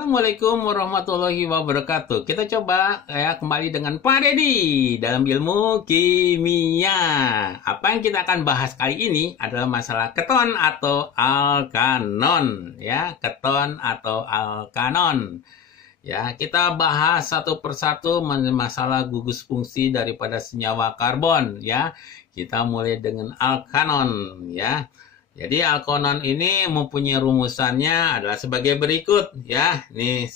Assalamualaikum warahmatullahi wabarakatuh. Kita coba kembali dengan Pak Deddy dalam ilmu kimia. Apa yang kita akan bahas kali ini adalah masalah keton atau alkanon, ya, keton atau alkanon. Ya, kita bahas satu persatu masalah gugus fungsi daripada senyawa karbon, ya. Kita mulai dengan alkanon, ya. Jadi alkanon ini mempunyai rumusannya adalah sebagai berikut, ya. Ini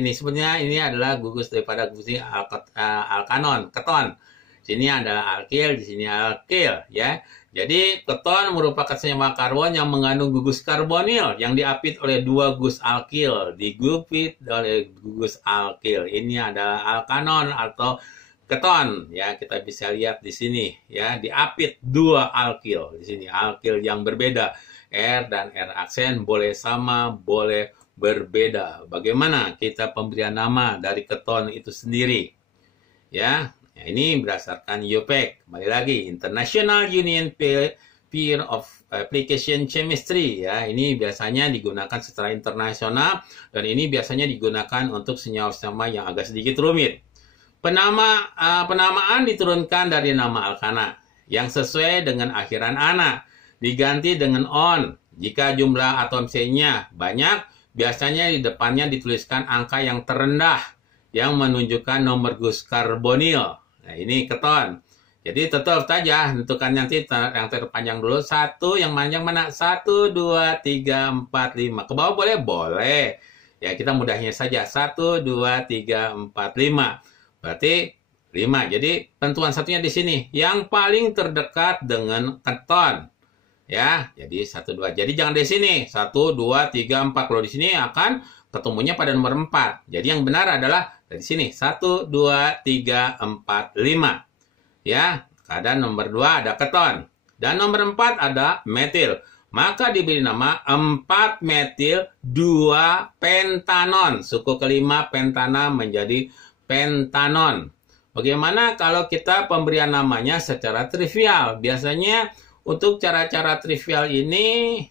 ini sebenarnya ini adalah gugus daripada fungsi alkanon, keton. Sini adalah alkil, di sini alkil, ya. Jadi keton merupakan senyawa karbon yang mengandung gugus karbonil yang diapit oleh dua gugus alkil, digupit oleh gugus alkil. Ini adalah alkanon atau keton, ya. Kita bisa lihat di sini, ya, diapit dua alkil di sini, alkil yang berbeda. R dan R aksen boleh sama, boleh berbeda. Bagaimana kita pemberian nama dari keton itu sendiri, ya? Ini berdasarkan IUPAC, kembali lagi International Union Peer of Application Chemistry, ya. Ini biasanya digunakan secara internasional dan ini biasanya digunakan untuk senyawa-senyawa yang agak sedikit rumit. Penamaan diturunkan dari nama alkana yang sesuai dengan akhiran ana, diganti dengan on. Jika jumlah atom C-nya banyak, biasanya di depannya dituliskan angka yang terendah yang menunjukkan nomor gugus karbonil. Nah, ini keton. Jadi tetap saja tentukan nanti yang terpanjang dulu. Satu yang panjang mana? 1, 2, 3, 4, 5. Ke bawah boleh? Boleh. Ya, kita mudahnya saja. 1, 2, 3, 4, 5. Berarti 5. Jadi tentuan satunya di sini. Yang paling terdekat dengan keton. Ya, jadi 1, 2. Jadi jangan di sini. 1, 2, 3, 4. Kalau di sini akan ketemunya pada nomor 4. Jadi yang benar adalah dari sini. 1, 2, 3, 4, 5. Ya, keadaan nomor 2 ada keton. Dan nomor 4 ada metil. Maka diberi nama 4 metil 2 pentanon. Suku kelima pentana menjadi pentanon. Bagaimana kalau kita pemberian namanya secara trivial? Biasanya untuk cara-cara trivial ini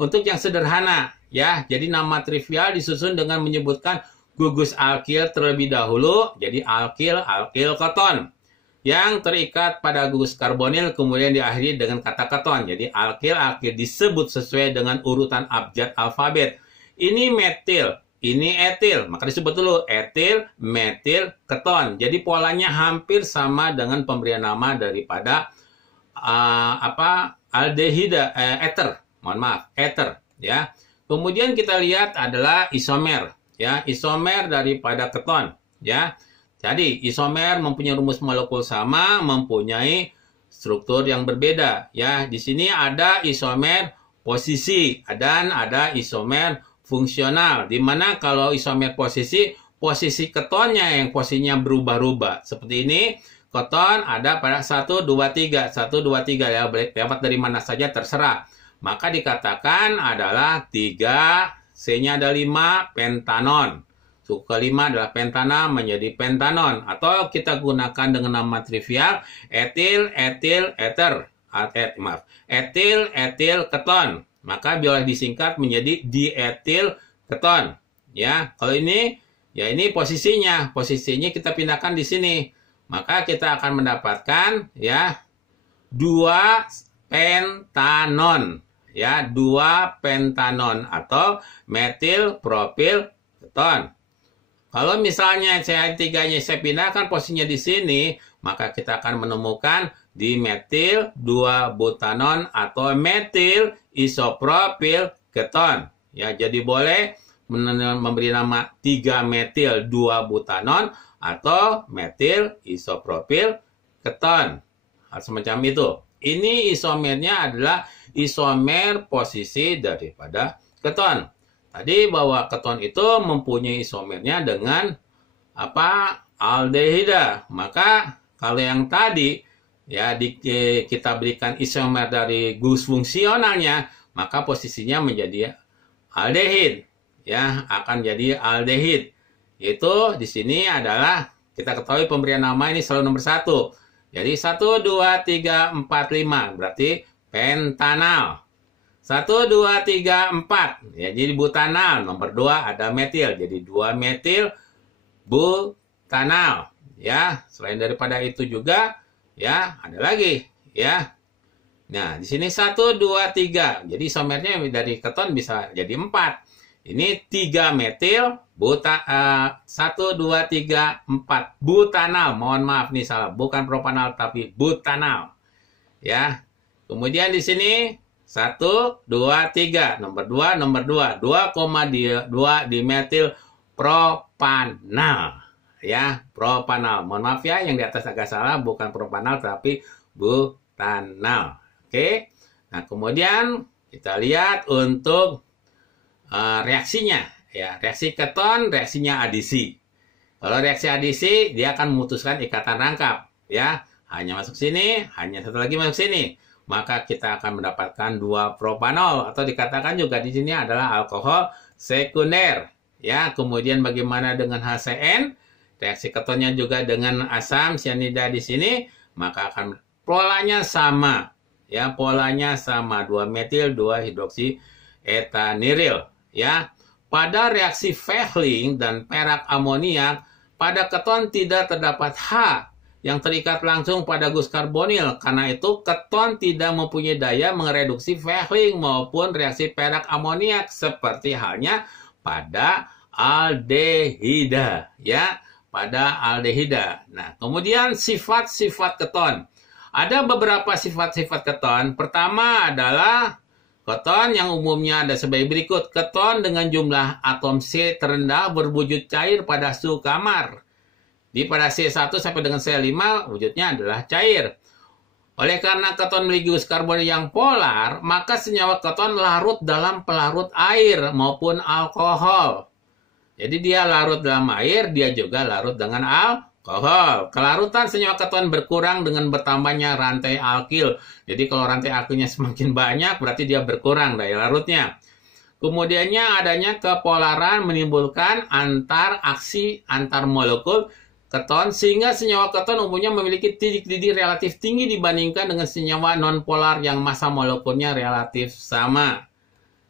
untuk yang sederhana, ya. Jadi nama trivial disusun dengan menyebutkan gugus alkil terlebih dahulu. Jadi alkil, alkil keton. Yang terikat pada gugus karbonil kemudian diakhiri dengan kata keton. Jadi alkil, alkil disebut sesuai dengan urutan abjad alfabet. Ini metil. Ini etil, maka disebut dulu etil, metil, keton. Jadi polanya hampir sama dengan pemberian nama daripada aldehida, ether. Mohon maaf, ether, ya. Kemudian kita lihat adalah isomer, ya, isomer daripada keton, ya. Jadi isomer mempunyai rumus molekul sama, mempunyai struktur yang berbeda, ya. Di sini ada isomer posisi dan ada isomer fungsional, di mana kalau isomer posisi ketonnya yang posisinya berubah-ubah. Seperti ini, keton ada pada 1, 2, 3. 1, 2, 3, ya, dapat dari mana saja terserah. Maka dikatakan adalah 3, C-nya ada 5, pentanon. Suku kelima adalah pentana menjadi pentanon. Atau kita gunakan dengan nama trivial, etil, etil, ether. Etil, etil, keton. Maka boleh disingkat menjadi dietil keton. Ya, kalau ini, ya ini posisinya. Posisinya kita pindahkan di sini. Maka kita akan mendapatkan, ya, 2 pentanon. Ya, 2 pentanon atau metil propil keton. Kalau misalnya CH3-nya saya pindahkan posisinya di sini, maka kita akan menemukan dimetil 2 butanon atau metil isopropil keton. Ya, jadi boleh memberi nama 3 metil 2 butanon atau metil isopropil keton. Hal semacam itu. Ini isomernya adalah isomer posisi daripada keton. Tadi bahwa keton itu mempunyai isomernya dengan aldehida. Maka kalau yang tadi, ya, kita berikan isomer dari gugus fungsionalnya, maka posisinya menjadi aldehid, ya, akan jadi aldehid. Itu di sini adalah kita ketahui pemberian nama ini selalu nomor 1. Jadi 1, 2, 3, 4, 5 berarti pentanal. 1, 2, 3, 4. Ya, jadi butanal. Nomor 2 ada metil. Jadi 2 metil butanal. Ya, selain daripada itu juga, ya, ada lagi. Ya. Nah, di sini 1, 2, 3. Jadi isomernya dari keton bisa jadi 4. Ini 3 metil, 1, 2, 3, 4. Butanal. Mohon maaf nih salah. Bukan propanal, tapi butanal. Ya. Kemudian di sini 1, 2, 3. Nomor 2, 2,2 dimetil propanal. Ya, propanal. Mohon maaf ya, yang di atas agak salah. Bukan propanal, tapi butanal. Oke. Nah, kemudian kita lihat untuk reaksinya. Ya, reaksi keton, reaksinya adisi. Kalau reaksi adisi, dia akan memutuskan ikatan rangkap. Ya, hanya masuk sini, hanya satu lagi masuk sini. Maka kita akan mendapatkan 2 propanol, atau dikatakan juga di sini adalah alkohol sekunder. Ya, kemudian bagaimana dengan HCN? Reaksi ketonnya juga dengan asam sianida di sini, maka akan polanya sama. Ya, polanya sama, 2 metil 2 hidroksi etaniril. Ya, pada reaksi Fehling dan perak amoniak, pada keton tidak terdapat H yang terikat langsung pada gus karbonil. Karena itu keton tidak mempunyai daya mereduksi Fehling maupun reaksi perak amoniak seperti halnya pada aldehida, ya, pada aldehida. Nah, kemudian sifat-sifat keton. Ada beberapa sifat-sifat keton. Pertama adalah keton yang umumnya ada sebagai berikut. Keton dengan jumlah atom C terendah berwujud cair pada suhu kamar. Di pada C1 sampai dengan C5 wujudnya adalah cair. Oleh karena keton memiliki gus karbonil yang polar, maka senyawa keton larut dalam pelarut air maupun alkohol. Jadi dia larut dalam air, dia juga larut dengan alkohol. Kelarutan senyawa keton berkurang dengan bertambahnya rantai alkil. Jadi kalau rantai alkilnya semakin banyak, berarti dia berkurang daya larutnya. Kemudiannya adanya kepolaran menimbulkan aksi antar molekul keton, sehingga senyawa keton umumnya memiliki titik didih relatif tinggi dibandingkan dengan senyawa nonpolar yang massa molekulnya relatif sama.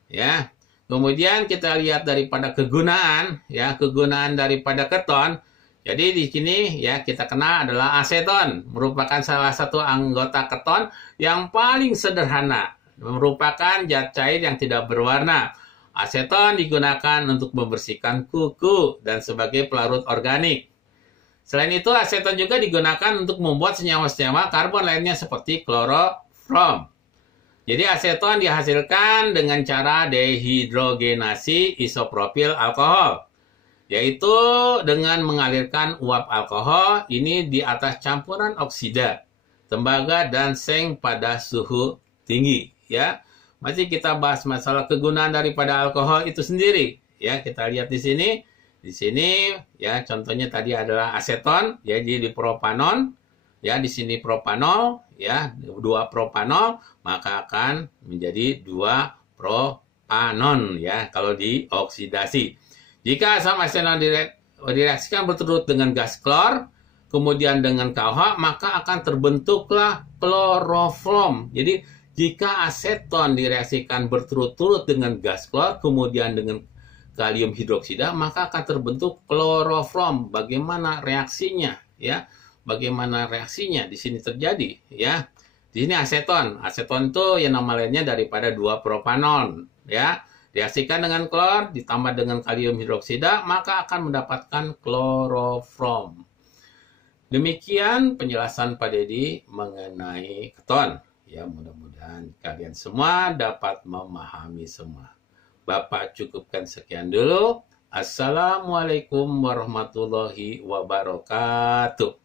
Ya. Kemudian kita lihat daripada kegunaan, ya, kegunaan daripada keton. Jadi di sini ya kita kenal adalah aseton, merupakan salah satu anggota keton yang paling sederhana, merupakan zat cair yang tidak berwarna. Aseton digunakan untuk membersihkan kuku dan sebagai pelarut organik. Selain itu, aseton juga digunakan untuk membuat senyawa-senyawa karbon lainnya seperti klorofrom. Jadi aseton dihasilkan dengan cara dehidrogenasi isopropil alkohol, yaitu dengan mengalirkan uap alkohol ini di atas campuran oksida, tembaga, dan seng pada suhu tinggi. Ya, masih kita bahas masalah kegunaan daripada alkohol itu sendiri. Ya, kita lihat di sini. Di sini ya contohnya tadi adalah aseton, ya, jadi propanon, ya, di sini propanol, ya, 2 propanol, maka akan menjadi 2 propanon, ya, kalau dioksidasi. Jika asam aseton direaksikan berturut dengan gas klor, kemudian dengan KOH, maka akan terbentuklah klorofrom. Jadi jika aseton direaksikan berturut-turut dengan gas klor, kemudian dengan kalium hidroksida, maka akan terbentuk klorofrom. Bagaimana reaksinya? Ya, bagaimana reaksinya di sini terjadi? Ya, di sini aseton. Aseton itu yang nama lainnya daripada 2 propanon. Ya, reaksikan dengan klor ditambah dengan kalium hidroksida, maka akan mendapatkan klorofrom. Demikian penjelasan Pak Dedi mengenai keton. Ya, mudah-mudahan kalian semua dapat memahami semua. Bapak cukupkan sekian dulu. Assalamualaikum warahmatullahi wabarakatuh.